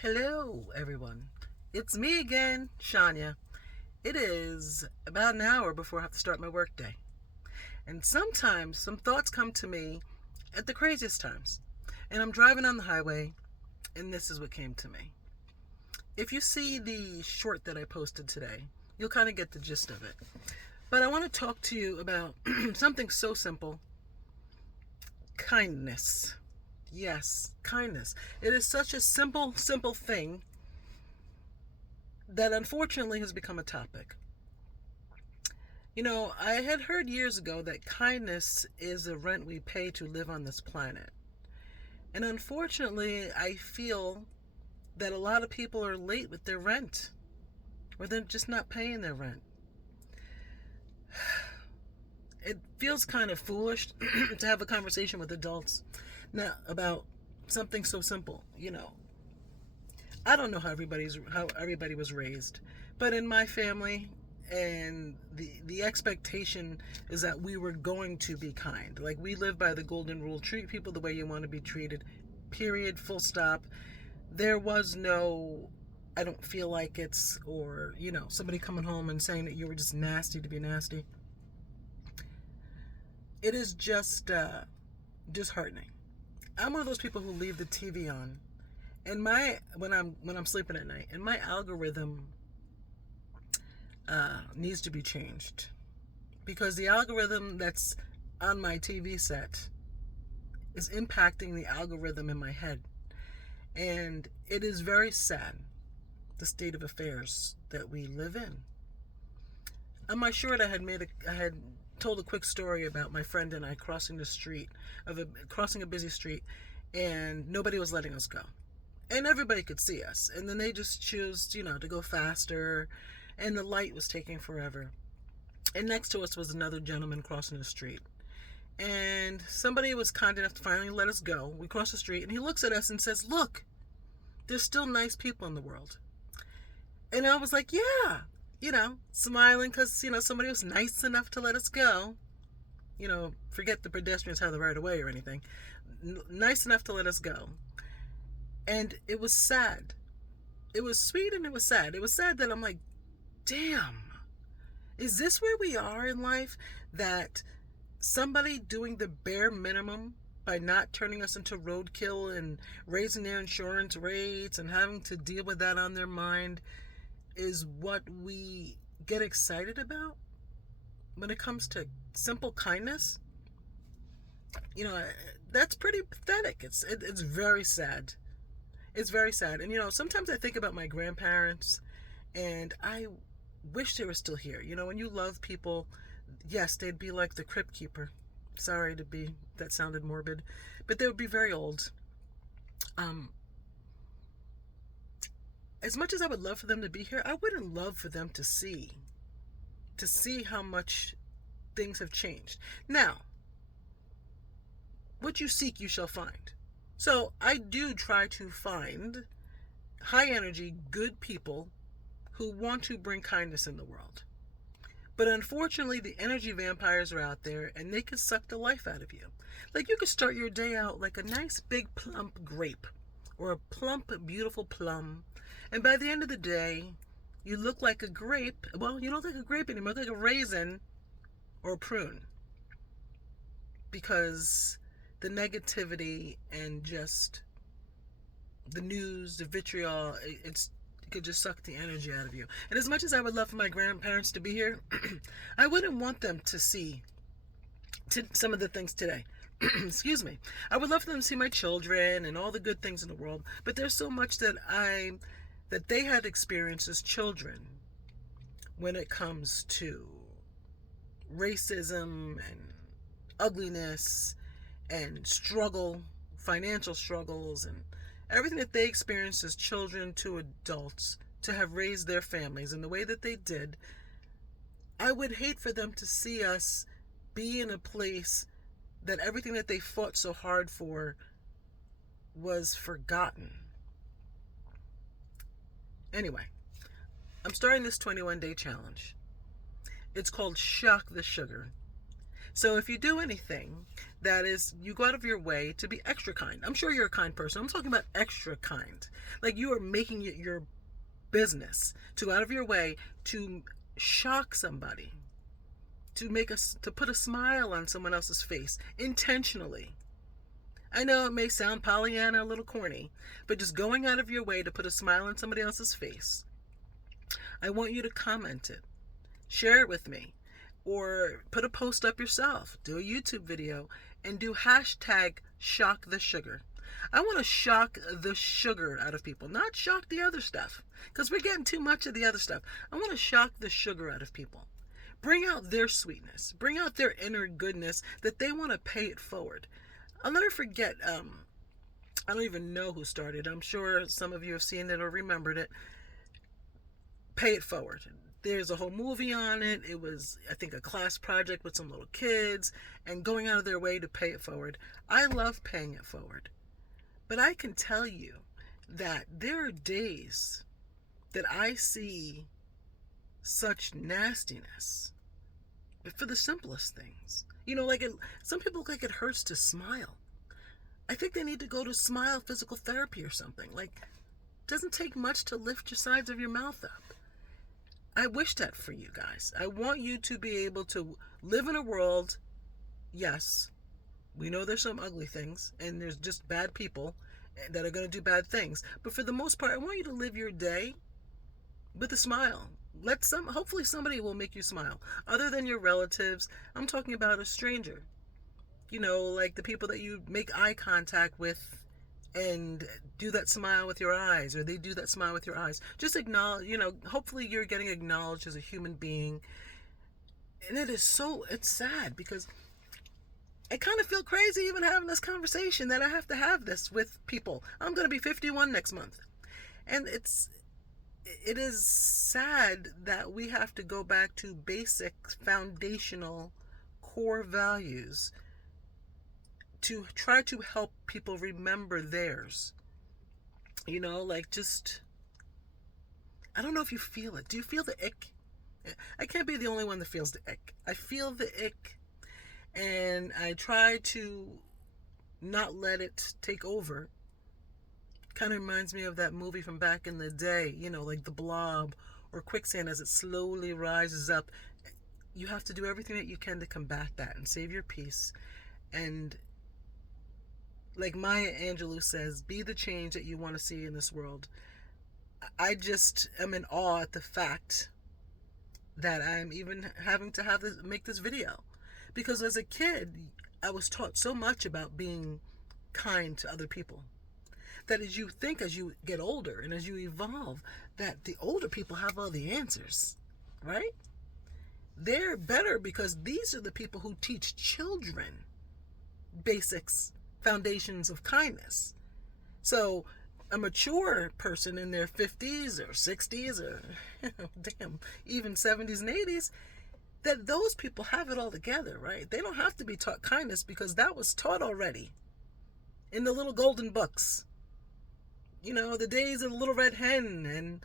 Hello, everyone. It's me again, Shania. It is about an hour before I have to start my workday. And sometimes some thoughts come to me at the craziest times. And I'm driving on the highway, and this is what came to me. If you see the short that I posted today, you'll kind of get the gist of it. But I want to talk to you about something so simple: kindness. Yes, kindness. It is such a simple thing that unfortunately has become a topic. I had heard years ago that kindness is the rent we pay to live on this planet. And unfortunately, I feel that a lot of people are late with their rent, or they're just not paying their rent. It feels kind of foolish to have a conversation with adults now about something so simple. I don't know how everybody was raised, but in my family, and the expectation is that we were going to be kind. Like, we live by the golden rule: treat people the way you want to be treated. Period. Full stop. There was no I don't feel like it's, or somebody coming home and saying that you were just nasty to be nasty. It is just disheartening. I'm one of those people who leave the TV on, and my when I'm sleeping at night, and my algorithm needs to be changed, because the algorithm that's on my TV set is impacting the algorithm in my head. And it is very sad, the state of affairs that we live in. On my short, I had told a quick story about my friend and I crossing a busy street, and nobody was letting us go, and everybody could see us, and then they just chose, to go faster, and the light was taking forever. And next to us was another gentleman crossing the street. And somebody was kind enough to finally let us go. We cross the street, and he looks at us and says, "Look, there's still nice people in the world." And I was like, "Yeah," smiling because, somebody was nice enough to let us go. Forget the pedestrians have the right of way or anything. Nice enough to let us go. And it was sad. It was sweet and it was sad. It was sad that I'm like, damn, is this where we are in life? That somebody doing the bare minimum by not turning us into roadkill and raising their insurance rates and having to deal with that on their mind is what we get excited about when it comes to simple kindness? you know that's pretty pathetic. It's very sad. It's very sad. And sometimes I think about my grandparents, and I wish they were still here. When you love people, yes, they'd be like the crypt keeper. Sorry to be, that sounded morbid, but they would be very old. um as much as I would love for them to be here, I wouldn't love for them to see how much things have changed. Now, what you seek, you shall find. So I do try to find high energy, good people who want to bring kindness in the world. But unfortunately, the energy vampires are out there, and they can suck the life out of you. Like, you could start your day out like a nice big plump grape, or a plump, beautiful plum. And by the end of the day, you look like a grape. Well, you don't look like a grape anymore. You look like a raisin or a prune. Because the negativity and just the news, the vitriol, it could just suck the energy out of you. And as much as I would love for my grandparents to be here, I wouldn't want them to see some of the things today. Excuse me. I would love for them to see my children and all the good things in the world, but there's so much that they had experienced as children when it comes to racism and ugliness and struggle, financial struggles, and everything that they experienced as children to adults, to have raised their families in the way that they did. I would hate for them to see us be in a place that everything that they fought so hard for was forgotten. Anyway, I'm starting this 21-day challenge. It's called Shock the Sugar. So if you do anything that is, you go out of your way to be extra kind. I'm sure you're a kind person. I'm talking about extra kind. Like you are making it your business to go out of your way to shock somebody, to put a smile on someone else's face intentionally. I know it may sound Pollyanna, a little corny, but just going out of your way to put a smile on somebody else's face. I want you to comment it, share it with me, or put a post up yourself, do a YouTube video, and do hashtag shock the sugar. I want to shock the sugar out of people, not shock the other stuff, because we're getting too much of the other stuff. I want to shock the sugar out of people. Bring out their sweetness, bring out their inner goodness that they want to pay it forward. I'll never forget, I don't even know who started. I'm sure some of you have seen it or remembered it. Pay it forward. There's a whole movie on it. It was, I think, a class project with some little kids and going out of their way to pay it forward. I love paying it forward. But I can tell you that there are days that I see such nastiness for the simplest things. You know, like some people look like it hurts to smile. I think they need to go to smile physical therapy or something. Like, it doesn't take much to lift your sides of your mouth up. I wish that for you guys. I want you to be able to live in a world, yes, we know there's some ugly things and there's just bad people that are going to do bad things. But for the most part, I want you to live your day with a smile. Hopefully somebody will make you smile. Other than your relatives, I'm talking about a stranger. You know, like the people that you make eye contact with and do that smile with your eyes, or they do that smile with your eyes. Just acknowledge, hopefully you're getting acknowledged as a human being. And it's sad because I kind of feel crazy even having this conversation that I have to have this with people. I'm going to be 51 next month. And it is sad that we have to go back to basic, foundational, core values to try to help people remember theirs. I don't know if you feel it. Do you feel the ick? I can't be the only one that feels the ick. I feel the ick, and I try to not let it take over. Kind of reminds me of that movie from back in the day, like The Blob or Quicksand as it slowly rises up. You have to do everything that you can to combat that and save your peace. And like Maya Angelou says, be the change that you want to see in this world. I just am in awe at the fact that I'm even having to make this video. Because as a kid, I was taught so much about being kind to other people. That as you get older and as you evolve, that the older people have all the answers, right? They're better because these are the people who teach children basics, foundations of kindness. So a mature person in their 50s or 60s or even 70s and 80s, that those people have it all together, right? They don't have to be taught kindness because that was taught already in the little golden books. The days of the Little Red Hen and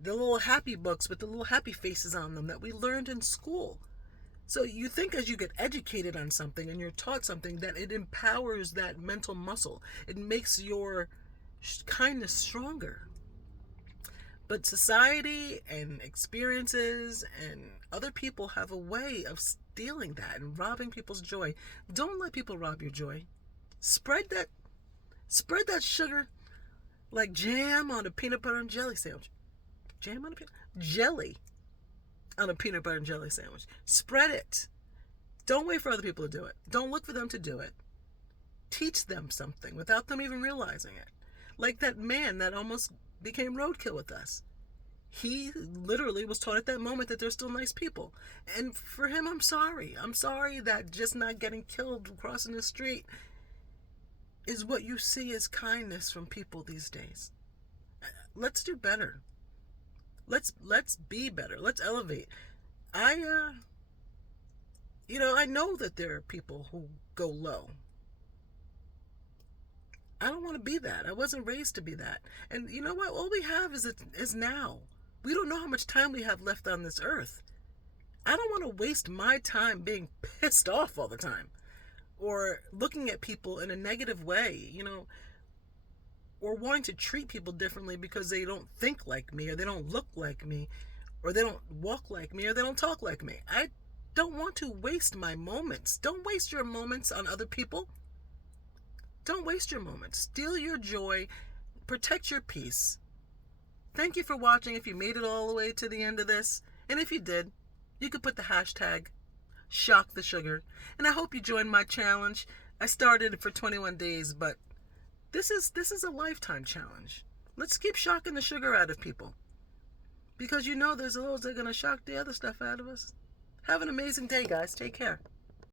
the little happy books with the little happy faces on them that we learned in school. So you think as you get educated on something and you're taught something that it empowers that mental muscle. It makes your kindness stronger. But society and experiences and other people have a way of stealing that and robbing people's joy. Don't let people rob your joy. Spread that sugar like jam on a peanut butter and jelly sandwich. Jelly on a peanut butter and jelly sandwich. Spread it. Don't wait for other people to do it. Don't look for them to do it. Teach them something without them even realizing it. Like that man that almost became roadkill with us. He literally was taught at that moment that they're still nice people. And for him, I'm sorry. I'm sorry that just not getting killed crossing the street is what you see as kindness from people these days. Let's do better. Let's be better. Let's elevate. I know that there are people who go low. I don't want to be that. I wasn't raised to be that. And you know what? All we have is now. We don't know how much time we have left on this earth. I don't want to waste my time being pissed off all the time or looking at people in a negative way, or wanting to treat people differently because they don't think like me, or they don't look like me, or they don't walk like me, or they don't talk like me. I don't want to waste my moments. Don't waste your moments on other people. Don't waste your moments. Steal your joy. Protect your peace. Thank you for watching if you made it all the way to the end of this. And if you did, you could put the hashtag Shock the Sugar. And I hope you joined my challenge. I started it for 21 days, but this is a lifetime challenge. Let's keep shocking the sugar out of people. Because there's those that are going to shock the other stuff out of us. Have an amazing day, guys. Take care.